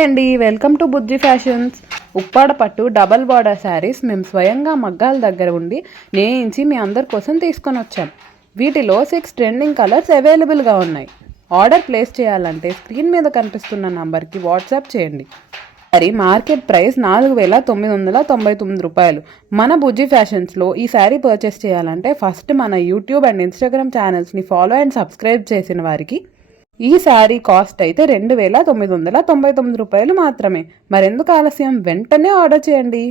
Hi అండి, welcome to Bujji fashions. Uppada పట్టు double border saris మేము స్వయంగా మగ్గాల దగ్గర ఉండి నేయించి మీ అందరి కోసం తీసుకొని వచ్చాం. వీటిలో 6 ట్రెండింగ్ కలర్స్ అవైలబుల్గా ఉన్నాయి. ఆర్డర్ ప్లేస్ చేయాలంటే స్క్రీన్ మీద కనిపిస్తున్న నంబర్కి వాట్సాప్ చేయండి. శారీ మార్కెట్ ప్రైస్ 4,999 రూపాయలు. మన బుజ్జి ఫ్యాషన్స్లో ఈ శారీ పర్చేస్ చేయాలంటే ఫస్ట్ మన యూట్యూబ్ అండ్ ఇన్స్టాగ్రామ్ ఛానల్స్ని ఫాలో అండ్ సబ్స్క్రైబ్ చేసిన వారికి ఈ శారీ కాస్ట్ అయితే 2,999 రూపాయలు మాత్రమే. మరెందుకు ఆలస్యం, వెంటనే ఆర్డర్ చేయండి.